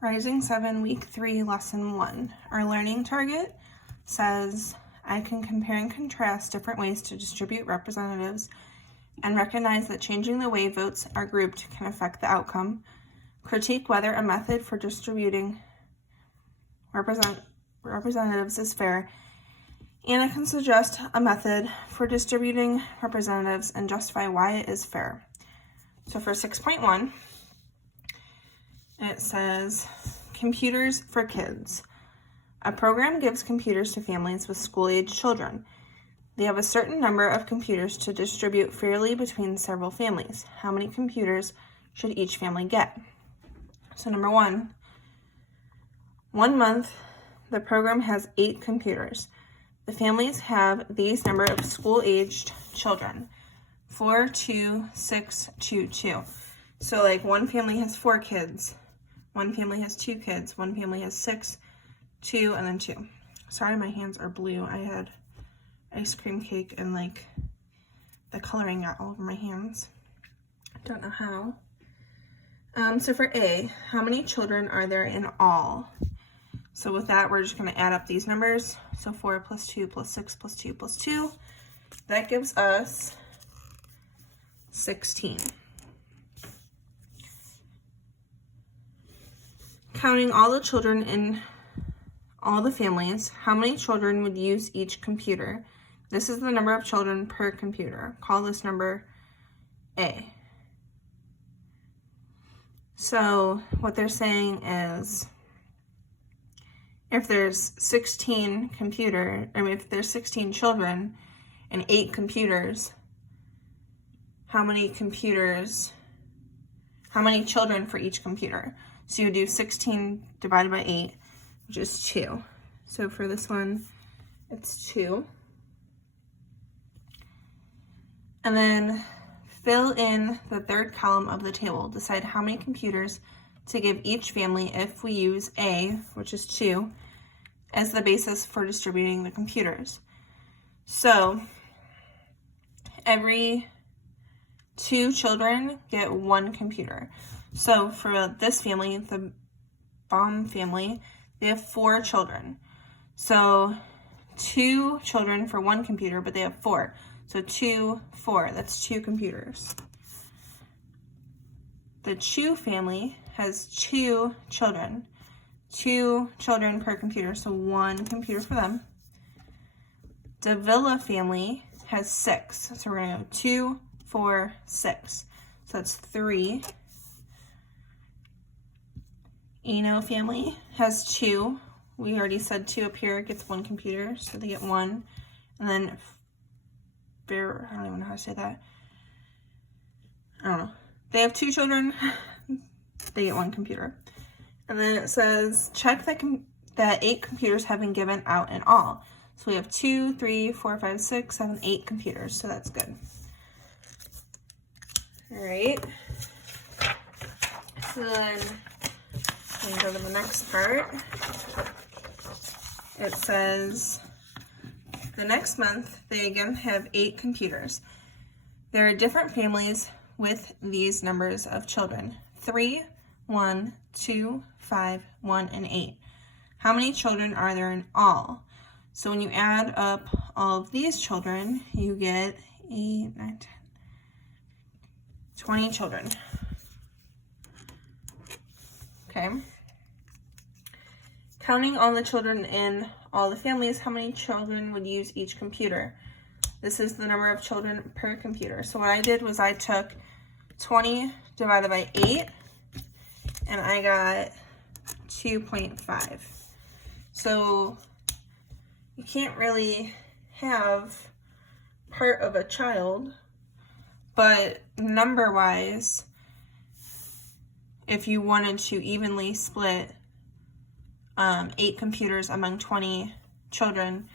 Rising 7, Week 3, Lesson 1. Our learning target says, I can compare and contrast different ways to distribute representatives and recognize that changing the way votes are grouped can affect the outcome. Critique whether a method for distributing representatives is fair. And I can suggest a method for distributing representatives and justify why it is fair. So for 6.1, it says, computers for kids. A program gives computers to families with school-age children. They have a certain number of computers to distribute fairly between several families. How many computers should each family get? So number 1 month, the program has 8 computers. The families have these number of school-aged children, 4, 2, 6, 2, 2. So like one family has 4 kids, one family has 2 kids, one family has 6, 2, and then 2. Sorry, my hands are blue. I had ice cream cake and like the coloring got all over my hands. Don't know how. So for A, how many children are there in all? So with that, we're just going to add up these numbers. So 4 plus 2 plus 6 plus 2 plus 2. That gives us 16. Counting all the children in all the families, how many children would use each computer? This is the number of children per computer. Call this number A. So what they're saying is, if there's 16 if there's 16 children and 8 computers, how many children for each computer? So you do 16 divided by 8, which is 2. So for this one, it's 2. And then fill in the third column of the table. Decide how many computers to give each family if we use A, which is 2, as the basis for distributing the computers. So every 2 children get 1 computer. So for this family, the Baum family, they have 4 children. So 2 children for 1 computer, but they have 4. So 2, 4, that's 2 computers. The Chu family has 2 children. 2 children per computer, so 1 computer for them. The Villa family has 6. So we're going to go 2, 4, 6. So that's 3. Eno family has 2. We already said 2 up here gets 1 computer, so they get 1. And then I don't even know how to say that. I don't know. They have 2 children. They get 1 computer. And then it says, check that 8 computers have been given out in all. So we have 2, 3, 4, 5, 6, 7, 8 computers. So that's good. All right. So then we can go to the next part. It says, the next month, they again have 8 computers. There are different families with these numbers of children. 3, 1, 2, 5, 1, and 8. How many children are there in all? So when you add up all of these children, you get 8, 9, 10, 20 children. Okay. Counting all the children in all the families, how many children would use each computer? This is the number of children per computer. So what I did was I took 20 divided by 8, and I got 2.5. So you can't really have part of a child, but number-wise, if you wanted to evenly split 8 computers among 20 children,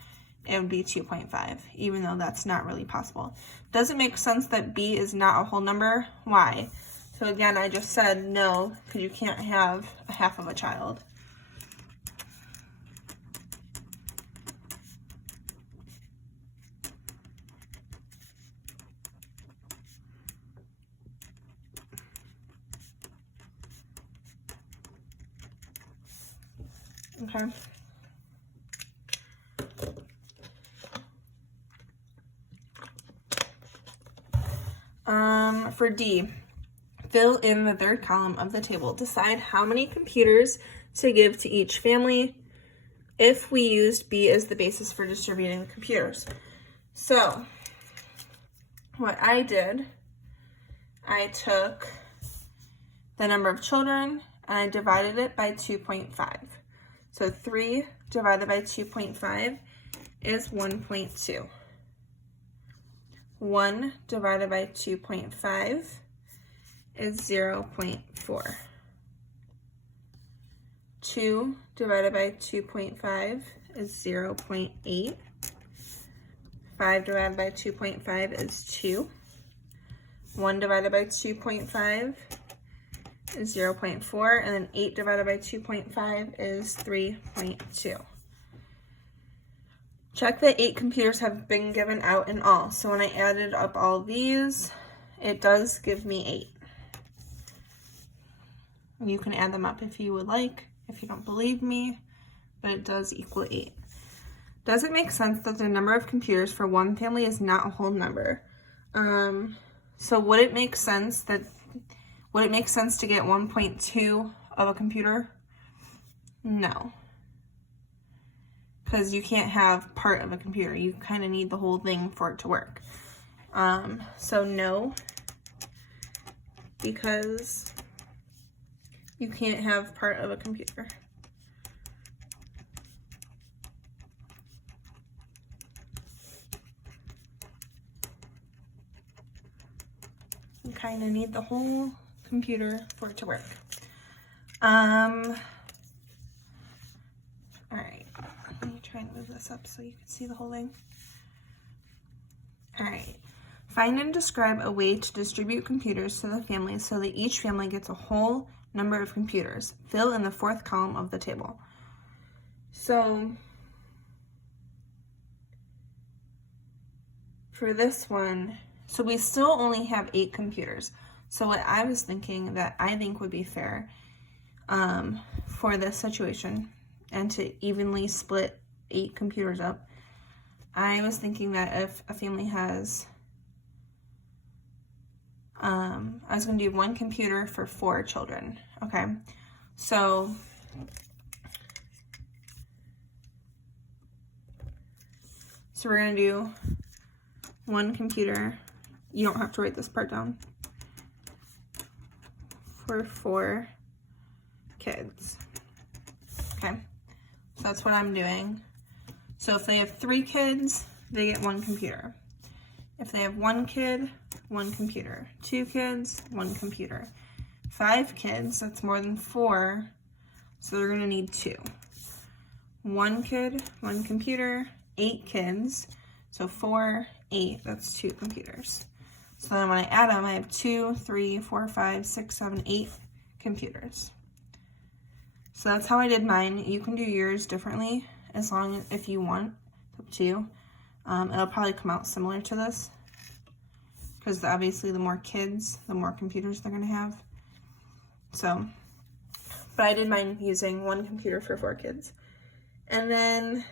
it would be 2.5, even though that's not really possible. Does it make sense that B is not a whole number? Why? So again, I just said no, because you can't have a half of a child. Okay. For D, fill in the third column of the table. Decide how many computers to give to each family if we used B as the basis for distributing the computers. So, what I did, I took the number of children and I divided it by 2.5. So 3 divided by 2.5 is 1.2. 1 divided by 2.5 is 0.4. 2 divided by 2.5 is 0.8. 5 divided by 2.5 is 2. 1 divided by 2.5 is 0.4, and then 8 divided by 2.5 is 3.2. Check that 8 computers have been given out in all. So when I added up all these, it does give me 8. You can add them up if you would like, if you don't believe me, but it does equal 8. Does it make sense that the number of computers for one family is not a whole number? So would it make sense to get 1.2 of a computer? No. Because you can't have part of a computer. You kind of need the whole thing for it to work. So no, because you can't have part of a computer. You kind of need the whole computer for it to work. All right, let me try and move this up so you can see the whole thing. All right, find and describe a way to distribute computers to the family so that each family gets a whole number of computers. Fill in the fourth column of the table. So for this one, so we still only have 8 computers. So what I was thinking that I think would be fair for this situation and to evenly split 8 computers up, I was thinking that if a family has, I was going to do 1 computer for 4 children, okay? So we're going to do 1 computer. You don't have to write this part down. For 4 kids. Okay, so that's what I'm doing. So if they have 3 kids, they get 1 computer. If they have 1 kid, 1 computer. 2 kids, 1 computer. 5 kids, that's more than 4, so they're gonna need 2. 1 kid, 1 computer. 8 kids, so 4, 8, that's 2 computers. So then when I add them, I have 2, 3, 4, 5, 6, 7, 8 computers. So that's how I did mine. You can do yours differently as long as if you want, up to you. It'll probably come out similar to this because obviously the more kids, the more computers they're gonna have. So, but I did mine using 1 computer for 4 kids. And then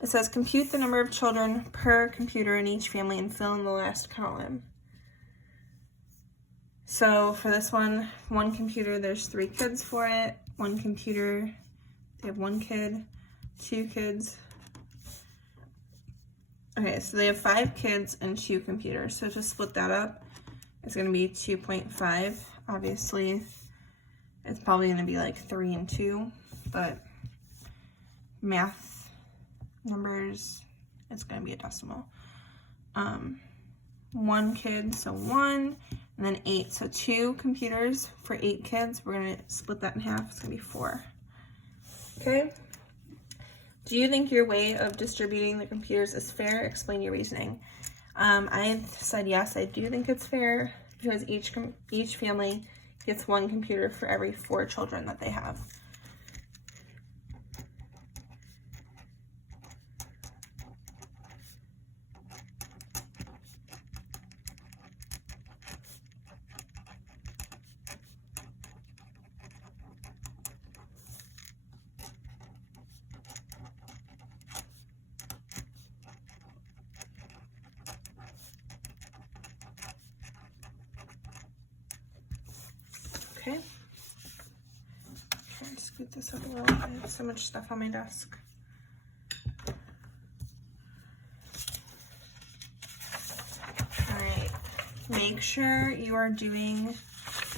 it says compute the number of children per computer in each family and fill in the last column. So for this one, 1 computer, there's 3 kids for it. 1 computer, they have 1 kid, 2 kids. Okay, so they have 5 kids and 2 computers. So to split that up, it's gonna be 2.5. Obviously, it's probably gonna be like 3 and 2, but math numbers, it's gonna be a decimal. 1 kid, so 1, and then 8, so 2 computers for 8 kids. We're gonna split that in half, it's gonna be 4. Okay, do you think your way of distributing the computers is fair? Explain your reasoning. I said yes, I do think it's fair because each family gets 1 computer for every 4 children that they have. Okay. Try and scoot this up a little. I have so much stuff on my desk. All right. Make sure you are doing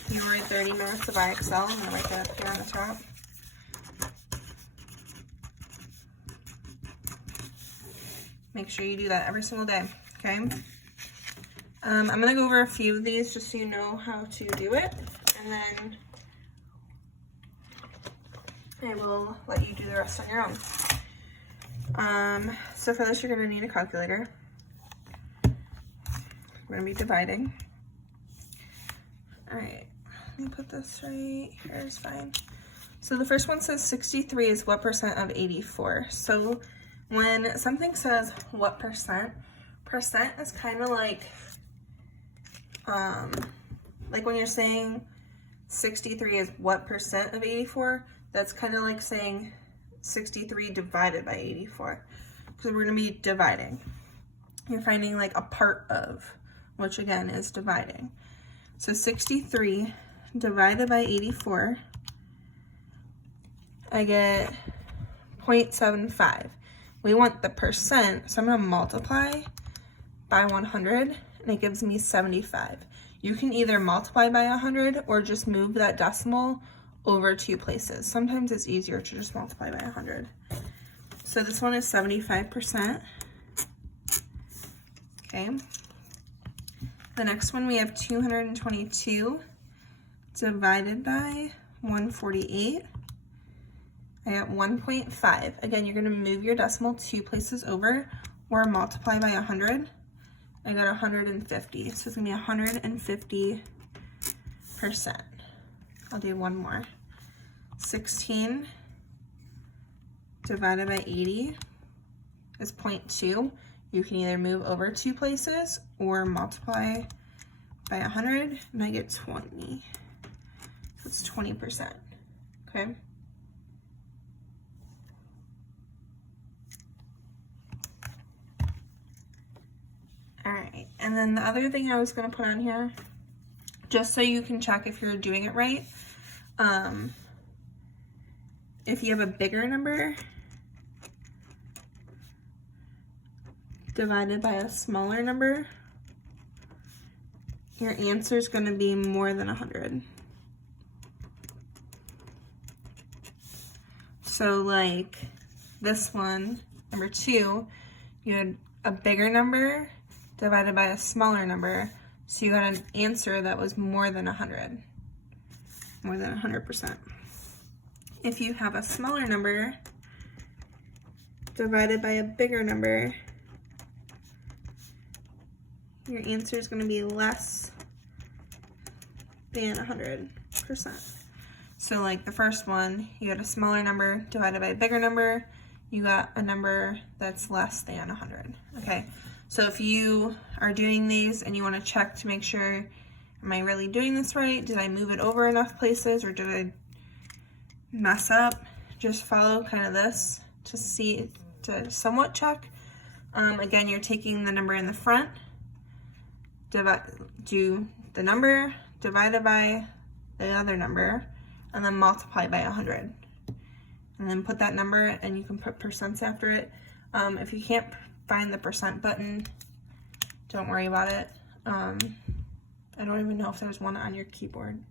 your 30 minutes of IXL. I'm gonna write that up here on the top. Make sure you do that every single day, okay? I'm gonna go over a few of these just so you know how to do it, and then I will let you do the rest on your own. So for this, you're gonna need a calculator. We're gonna be dividing. All right, let me put this right here is fine. So the first one says 63 is what percent of 84? So when something says what percent is kind of like when you're saying 63 is what percent of 84, that's kind of like saying 63 divided by 84, because we're going to be dividing. You're finding like a part of, which again is dividing. So 63 divided by 84, I get 0.75. We want the percent, so I'm going to multiply by 100, and it gives me 75. You can either multiply by 100 or just move that decimal over 2 places. Sometimes it's easier to just multiply by 100. So this one is 75%. Okay. The next one, we have 222 divided by 148. I got 1.5. Again, you're going to move your decimal 2 places over or multiply by 100. I got 150. So it's going to be 150%. I'll do one more. 16 divided by 80 is 0.2. You can either move over 2 places or multiply by 100, and I get 20. So it's 20%. Okay. All right, and then the other thing I was going to put on here, just so you can check if you're doing it right, if you have a bigger number divided by a smaller number, your answer is going to be more than 100. So like this one, number 2, you had a bigger number divided by a smaller number, so you got an answer that was more than 100, more than 100%. If you have a smaller number divided by a bigger number, your answer is going to be less than 100%. So like the first one, you had a smaller number divided by a bigger number, you got a number that's less than 100, okay? So if you are doing these and you want to check to make sure, am I really doing this right? Did I move it over enough places, or did I mess up? Just follow kind of this to see, to somewhat check. Again, you're taking the number in the front, do the number divided by the other number, and then multiply by 100. And then put that number, and you can put percents after it. If you can't find the percent button, don't worry about it. I don't even know if there's one on your keyboard.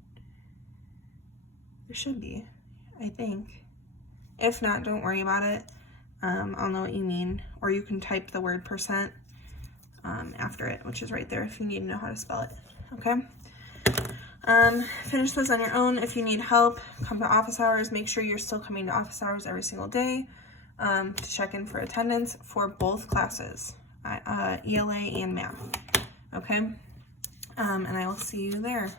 There should be, I think. If not, don't worry about it. I'll know what you mean. Or you can type the word percent after it, which is right there if you need to know how to spell it, okay? Finish those on your own. If you need help, come to office hours. Make sure you're still coming to office hours every single day to check in for attendance for both classes, ELA and math, okay? And I will see you there.